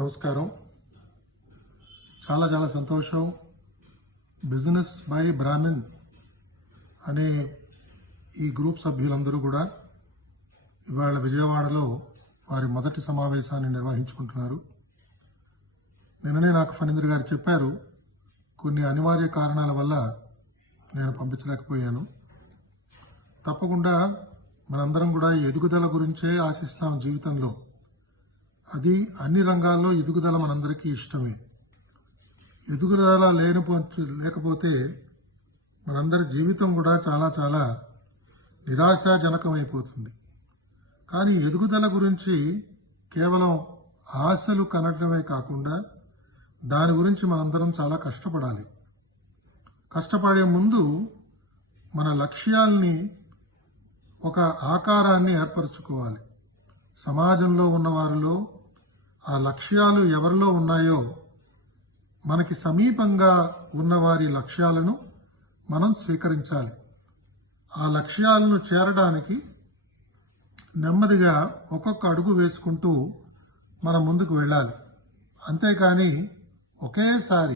నమస్కారం. చాలా చాలా సంతోషం. బిజినెస్ బై బ్రాహ్మణ్ అనే ఈ గ్రూప్ సభ్యులందరూ కూడా ఇవాళ విజయవాడలో వారి మొదటి సమావేశాన్ని నిర్వహించుకుంటున్నారు. నిన్ననే నాకు ఫణీంద్ర గారు చెప్పారు, కొన్ని అనివార్య కారణాల వల్ల నేను పంపించలేకపోయాను. తప్పకుండా మనందరం కూడా ఎదుగుదల గురించే ఆశిస్తాం జీవితంలో. అది అన్ని రంగాల్లో ఎదుగుదల మనందరికీ ఇష్టమే. ఎదుగుదల లేకపోతే మనందరి జీవితం కూడా చాలా చాలా నిరాశాజనకమైపోతుంది. కానీ ఎదుగుదల గురించి కేవలం ఆశలు కనడమే కాకుండా దాని గురించి మనందరం చాలా కష్టపడాలి. కష్టపడే ముందు మన లక్ష్యాల్ని ఒక ఆకారాన్ని ఏర్పరచుకోవాలి. సమాజంలో ఉన్నవారిలో ఆ లక్ష్యాలు ఎవరిలో ఉన్నాయో మనకి సమీపంగా ఉన్నవారి లక్ష్యాలను మనం స్వీకరించాలి. ఆ లక్ష్యాలను చేరడానికి నెమ్మదిగా ఒక్కొక్క అడుగు వేసుకుంటూ మనం ముందుకు వెళ్ళాలి. అంతేకాని ఒకేసారి